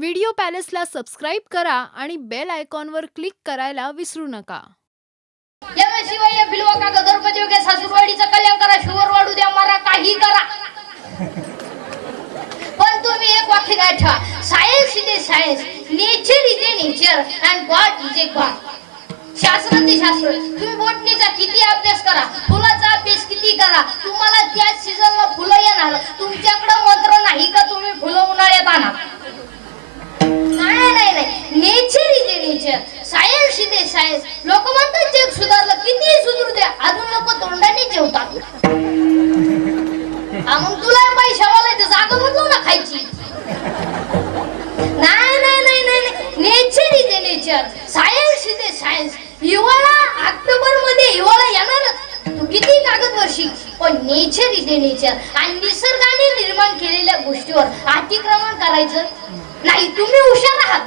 Video पॅलेसला subscribe करा आणि bell आयकॉनवर क्लिक करायला विसरू नका. शिवाय बिलवा का गदरपती वगैरे सासूरवाडीचं कल्याण करा, शुगर वाढू द्या, मारा, काही करा. पण तुम्ही एक वाक्य काय ठेवा, science is a science, nature is a nature and God is a god. शास्त्र ते शास्त्र. तुम्ही बोटणीचा किती अभ्यास करा, फुलाचा अभ्यास किती करा, तुम्हाला त्याच सीझनला फुलं येणार. तुमच्याकडे मंत्र नाही का तुम्ही फुलं उन्हाळ्यात आणा. नाही नाही नाही, nature is a nature, science is a science. लोक म्हणतात जग सुधारलं, किती सुधरू द्या, अजून लोक तोंडाने जेवतात. मग तुला पैसा वाला जागा बदलू ना खायची. नाही नाही नाही नाही, nature is a nature, science is a science. हिवाळा ऑक्टोबर मध्ये हिवाळा येणारच, तू किती कागद वर्षी, पण नेचर इज ए नेचर. आणि निसर्गाने निर्माण केलेल्या गोष्टीवर अतिक्रमण करायचं नाही. तुम्ही हुशार आहात,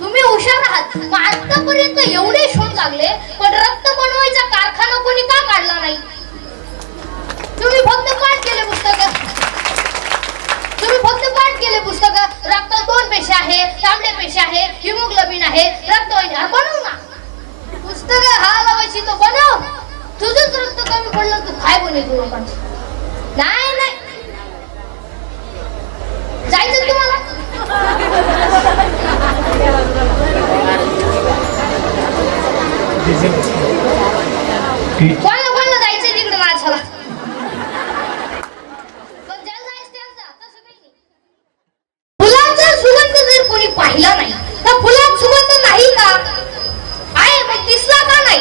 तुम्ही हुशार आहात. मग आतापर्यंत एवढे शोध लागले, पण रक्त बनवायचा कारखाना कोणी का काढला नाही? तुम्ही फक्त पाठ केले पुस्तक, तुम्ही फक्त पाठ केले पुस्तक. रक्तात 2 पेशी आहे, तांबड्या पेशी आहे, हिमोग्लोबिन आहे, रक्तवाहिनी. बनव ना पुस्तक, हा लावायची तो बनव. तुझंच रक्त कमी पडलं, तू काय बनवतो लोकांचं? नाही नाही, जायचं तुम्हाला. कोणाला जायचं तिकडे माणसाला? फुलाचा सुगंध जर कोणी पाहिला नाही तर फुलात सुगंध नाही का आहे? मग दिसला का नाही?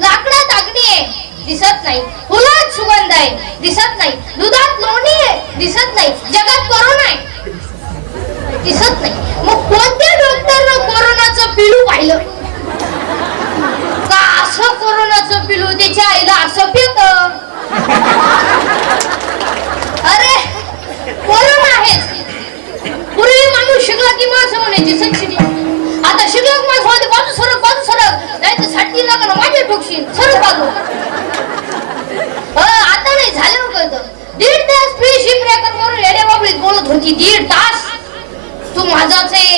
लाकडात अग्नी आहे, दिसत नाही. फुलात सुगंध आहे, दिसत नाही. दुधात लोणी आहे, दिसत नाही. जगात कोरोना आहे, दिसत नाही. मग कोणत्या डॉक्टरनं कोरोनाचं पिलू पाहिलं का? असं कोरोनाचं पिलू त्याच्या आईला असं पित. अरे कोरोना आहेच. पूर्वी माणूस शिकला की माणसं म्हणायची सक्षिणी. आता शिकला माणूस होते बाजू सरक, बाजू सरक, नाही तर साठी नका ना माझ्या ठोकशील, सरक बाजू. आता नाही झालं कळतं. 1.5 तास फ्री शिप ब्रेकर म्हणून येड्या बाबळीत बोलत होती. 1.5 तास. तू माझाच आहे,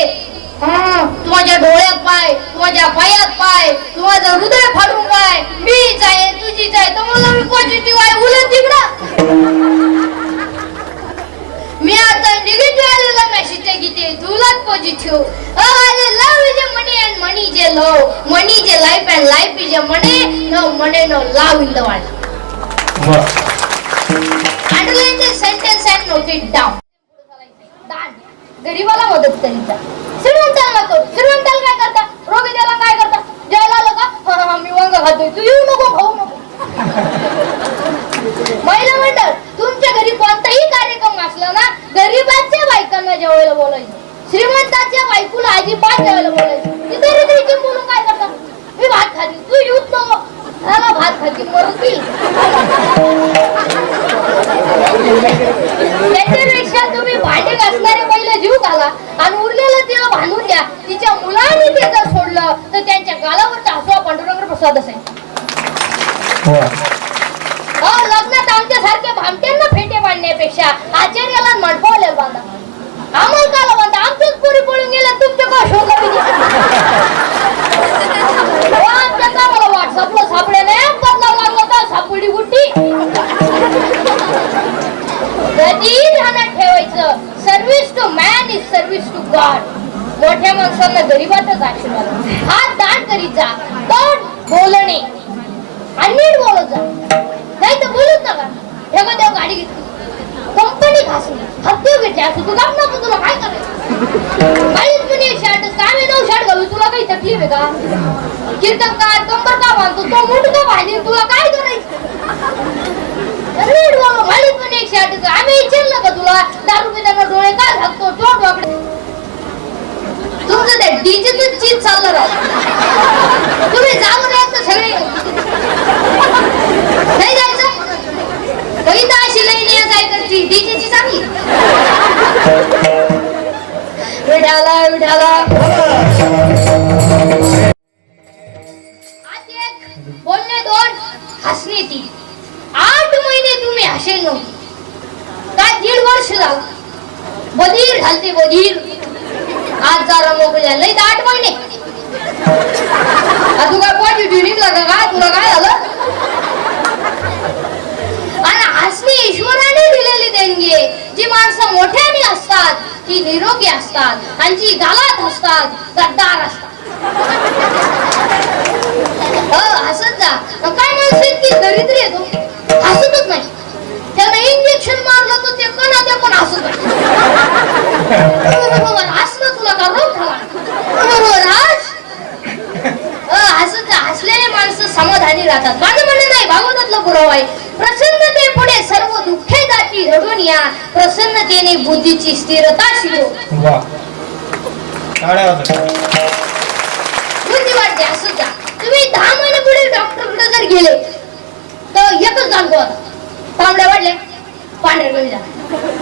तू माझ्या डोळ्यात पाय, तू माझ्या पायात पाय, तू माझं हृदय फाडून पाय. मीच आहे, तुझीच आहे, तर मला मी पॉझिटिव्ह आहे. उलट तिकडं मी आता निगेटिव्ह आलेला मेसेज घेते, तुलाच positive. Love is a money and money is a love, money is a life and life is a money. No money no love in the world. Underline the sentence and note it down. गरीबाला मदत करीत जा, श्रीमंताला नको. श्रीमंताला काय करता? रोगी त्याला काय करता? जेवायला आलं का? मी वांग खातोय, तू येऊ नको, खाऊ नको. महिला मंडळ, तुमच्या घरी कोणताही कार्यक्रम असला ना, गरीबाच्या बायकांना जेवायला बोलायचं, श्रीमंताच्या बायकोला अजिबात जेवायला बोलायचं. ती दरिद्रीची बोलून काय करता? मी भात खाती, तू येऊच नको. त्याला भात खाती मरतील. त्याच्यापेक्षा तुम्ही भांडे घासणारे पहिले जीव घाला आणि उरलेलं तिला बांधून द्या. तिच्या मुलांनी ते जर सोडलं तर त्यांच्या गालावरचा हसवा पांडुरंग प्रसाद असेल. लग्नात आमच्या सारख्या भामट्यांना फेटे बांधण्यापेक्षा आचार्याला मंडपावल्या बांधा. आम्हाला काला बांधा? आमच्याच पोरी पळून गेल्या, तुमच्या का शोध? आमच्याच आम्हाला व्हॉट्सअपला सापड्याने बदलावं लागलं तर सापडी गुट्टी. कधी ध्यानात ठेवायचं, service to man is service to God. मोठ्या माणसांना गरीबातच आशीर्वाद. हात दान करीत जा, तोंड बोलणे आणि नीट बोलत जा. नाही तर बोलत नका. एखाद्या गाडी घेतली, कंपनी घासली, हप्ते घेतले, असं तू काम नको. तुला काय करायचं? काहीच पण एक शर्ट, काय 9 शर्ट घालू, तुला काही तकलीफ आहे का? कीर्तनकार कंबर का बांधतो, तो मुंड का बांधेल, तुला काय करायचं? नीट बोल. घालीत पण एक शर्ट. आम्ही विचारलं का तुला? दारू पिताना डोळे काय झाकतो? तोंड वाकडे. तुमचं ते डीजेचं चीज चाललं राहू. तुम्ही जाऊ नये तर सगळे नाही जायचं. कविता अशी लाईन यायची डीजेची चांगली. विठाला विठाला. आज 1 बोलणे 2 हसणे 3. 8 महिने तुम्ही हसेल नव्हते. काय 1.5 वर्ष झालं बधीर घालते बधीर. द्या नाही तर 8 महिने. तू काय पॉझिटिव्ह निघला का काय तुला काय झालं. आणि असली ईश्वराने दिलेली देणगी जी माणसं मोठ्याने असतात ती निरोगी असतात आणि जी गालात असतात गद्दार असतात. हसत जा. काय माणसं इतकी दरिद्री येतो हसतच नाही. त्याला इंजेक्शन मारलं तर ते कणा ते पण हसत नाही. हसलं तुला का रोग झाला. हसत जा. हसलेले माणसं समाधानी राहतात. माझं म्हणणं नाही भागवतातला पुरावा आहे. प्रसन्नते पुढे सर्व दुःखे जाती रडून या प्रसन्नतेने बुद्धीची स्थिरता शिरो. बुद्धी वाटते. हसत जा. तुम्ही 10 महिने पुढे डॉक्टरकडे जर गेले तर एकच जाणतो आता तांबड्या वाढल्या पांढऱ्या कमी झाल्या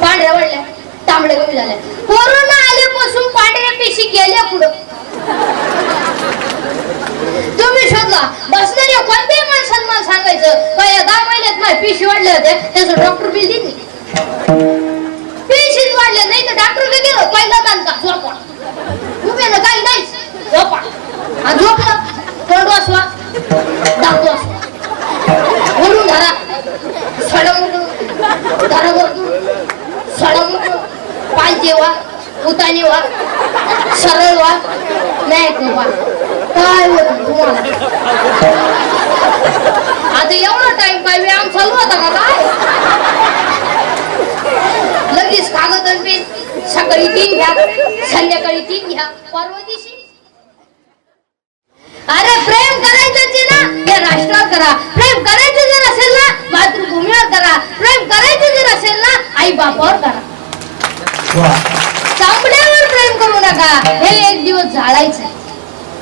पांढऱ्या वाढल्या तांबड्या कमी झाल्या. कोरोना आल्यापासून पांढऱ्या पेशी गेल्या पुढं. तुम्ही शोधला बसणाऱ्या कोणत्याही माणसाला मला सांगायचं का या 10 महिन्यात माझ्या पेशी वाढल्या होत्या त्याचं डॉक्टर बिल देत नाही. पेशीच वाढल्या नाही तर डॉक्टरला गेलो पहिला दान का झोपा उभे ना काही नाहीच झोपा. झोपलं तोंड वाचवा दात वाचवा बोलून धरा सडम धरा सडम पालते वा उताने वा सरळ वा नाही वा काय होत तुम्हाला. आता एवढा टाइम काय व्यायाम चालू होता का काय. लगेच कागद आणि पेन सकाळी 3 घ्या संध्याकाळी 3 घ्या परवा दिवशी. अरे प्रेम करायचं ना हे राष्ट्रावर करा. प्रेम करायचं जर असेल ना मातृभूमीवर करा. प्रेम करायचं जर असेल ना आई बापावर करा. चांबड्यावर प्रेम करू नका. हे एक दिवस जाळायचं.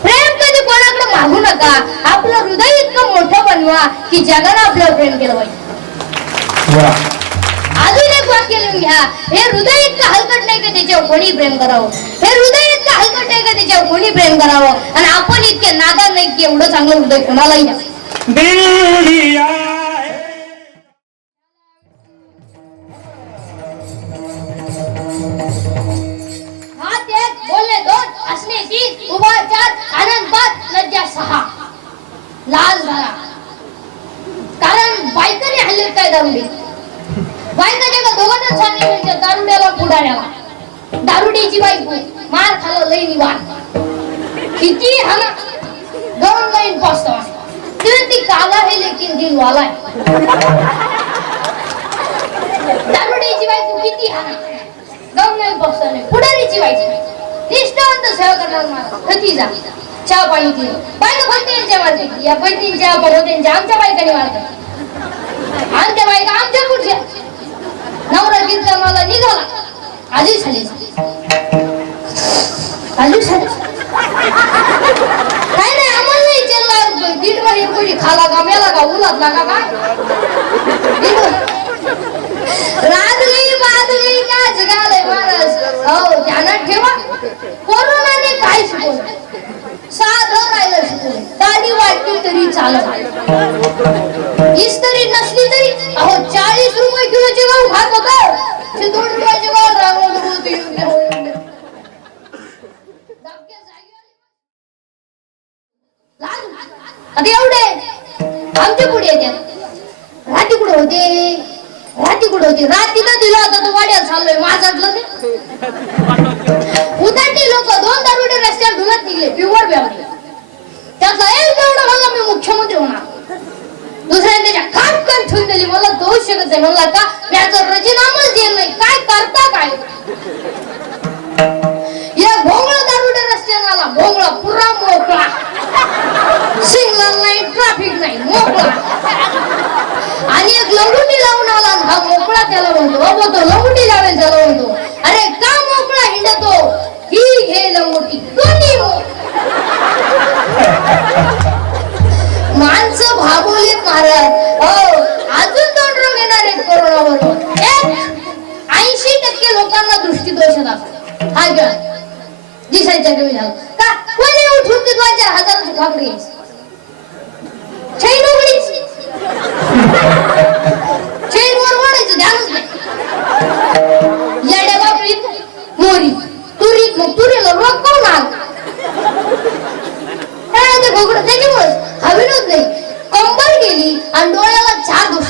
प्रेम कधी कोणाकडे मागू नका. आपलं हृदय इतकं मोठं बनवा की जगानं आपल्यावर प्रेम केलं पाहिजे. अजून एक वाक्य लिहून घ्या. हे हृदय इतकं हलकट नाही का त्याच्यावर कोणी प्रेम करावं. हे हृदय इतकं हलकट नाही का त्याच्यावर कोणी प्रेम करावं. आणि आपण इतके नादार नाही की एवढं चांगलं हृदय कोणालाही द्या. हात 1 बोलणे 2 हसणे 3 उभा 4 आनंद 5 लज्जा 6 लाज धरा. कारण बायकाने हल्ले काय दारुडे बायकाच्या का दोघांनाच सांगितलं दारुड्याला पुढाऱ्याला. दारुड्याची बायको मार खाला लई निवार किती हना गवन लाईन पास्ता ती काला है लेकिन दिल वाला है. दारुड्याची बायको किती हना गवन लाईन पास्ता नाही. पुढारीची बायको निष्ठावंत सेवा करणार मार कधी जा चहा पाणी दिलं. बायका कोणत्यांच्या मारते या बहिणींच्या पर्वत्यांच्या आमच्या बायकाने मारतात. आमच्या बायका आमच्या पुढच्या नवरा कीर्तनाला निघाला आधी झाली काय नाही आम्हाला नाही विचारला 1.5 महिने खाला का मेला का उलातला का काय राजली बादली का जगाले महाराज. हो ध्यानात ठेवा. कोरोनाने काय शिकवलं. साधं राहिलं शिकवलं. दाढी वाटली तरी चालत इस्त्री नसली तरी अहो 40 रुपये किलोचे गहू खात होतं. 2 रुपयाचे गहू रांगवत होते. आता एवढे आमच्या पुढे येतात. राती कुठे होते राती तर दिला होता तो वाड्यात चाललोय माझातलं ते उदाटी लोक 2 दारुडे रस्त्यावर धुलत निघले प्युअर व्यावरी. त्याचा एक तेवढं म्हणला मी मुख्यमंत्री होणार. दुसऱ्याने त्याच्या खाप कर ठेवून दिली. मला दोष शकत नाही. म्हणला का त्याचा राजीनामाच देत नाही. काय करता काय या भोंगळा दारुड्या रस्त्याने आला. भोंगळा पुरा मोकळा सिग्नल नाही ट्रॅफिक नाही मोकळा. आणि एक लंगुटी लावून आला. हा मोकळा त्याला म्हणतो तो लंगुटी लावेल त्याला म्हणतो. अरे का मोकळा हिंडतो ही घे लंगुटी दोन्ही माणसं भागवलीत महाराज. हो अजून 2 रोग येणार आहेत कोरोनावर. 80% लोकांना दृष्टीदोष दाखवतो. हा घ्या दिसायचं कमी झालं का कोणी उठून 2-4 हजाराचं खापडे चैन उघडीच चैन वर वाढायचं ध्यानच नाही. येड्या बाबळीत मोरी तुरीत मग तुरीला रोग कोण आला.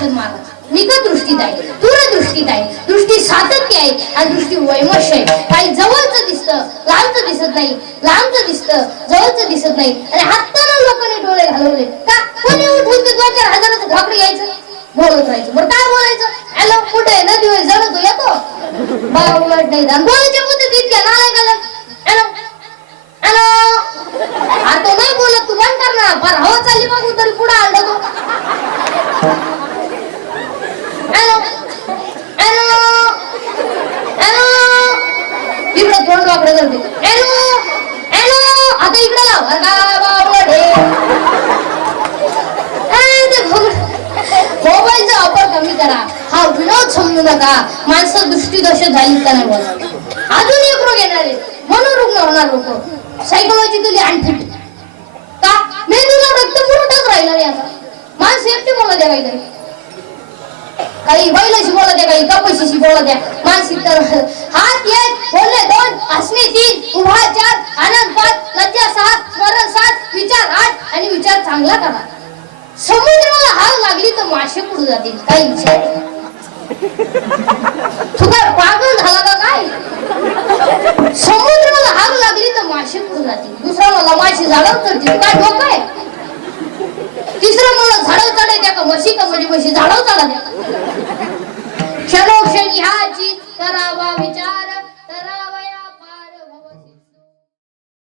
औषध मागायचं. निकट दृष्टीत आहे, दूरदृष्टीत आहे, दृष्टी सातत्य आहे आणि दृष्टी वैमश आहे. काही जवळचं दिसतं, लांबचं दिसत नाही, लांबचं दिसतं, जवळचं दिसत नाही. आणि हाताने लोकांनी डोळे घालवले का? कोणी उठून ते 2-4 हजाराचं भाकरी घ्यायचं, बोलत राहायचं. बरं काय बोलायचं? हॅलो कुठे नदी होय जळतो येतो बाबा उलट नाही आणि बोलायच्या पद्धती इतक्या नालायक आल्या. हॅलो हॅलो आता नाही बोलत तू बंद कर ना. फार हवा चालली मागून तरी पुढे आलता तो. हॅलो हॅलो हॅलो इकडं तोंड वाकडं करते. हॅलो हॅलो आता इकडे लाव. मोबाईलचा वापर कमी करा. हा विनोद समजू नका. माणसं दृष्टीदोष झाली का नाही बोला. अजून एक रोग येणार आहे, मनोरुग्ण होणार लोक. सायकोलॉजिकली अनफिट का? मेंदूला रक्त पुरवठाच राहिला नाही आता. माणसं एकटी बोला द्या काहीतरी, काही बैलाशी बोला द्या, काही कपाशीशी बोला द्या. मानसिक तर हात 1, बोलणे 2, हसणे 3, उभा 4, आनंद 5, लज्जा 7, स्मरण 7, विचार 8 आणि विचार चांगला करा. समुद्राला हाग लागली तर मासे पुढे जातील. काही विचार तू काय पागल झाला का काय? समुद्राला हाग लागली तर मासे पुढे जातील. दुसरा मला मासे झाडावर चढतील. काय डोकं आहे? तिसरं मला झाडावर चढायच्या का म्हशी का म्हणजे म्हशी झाडावर चढा द्या.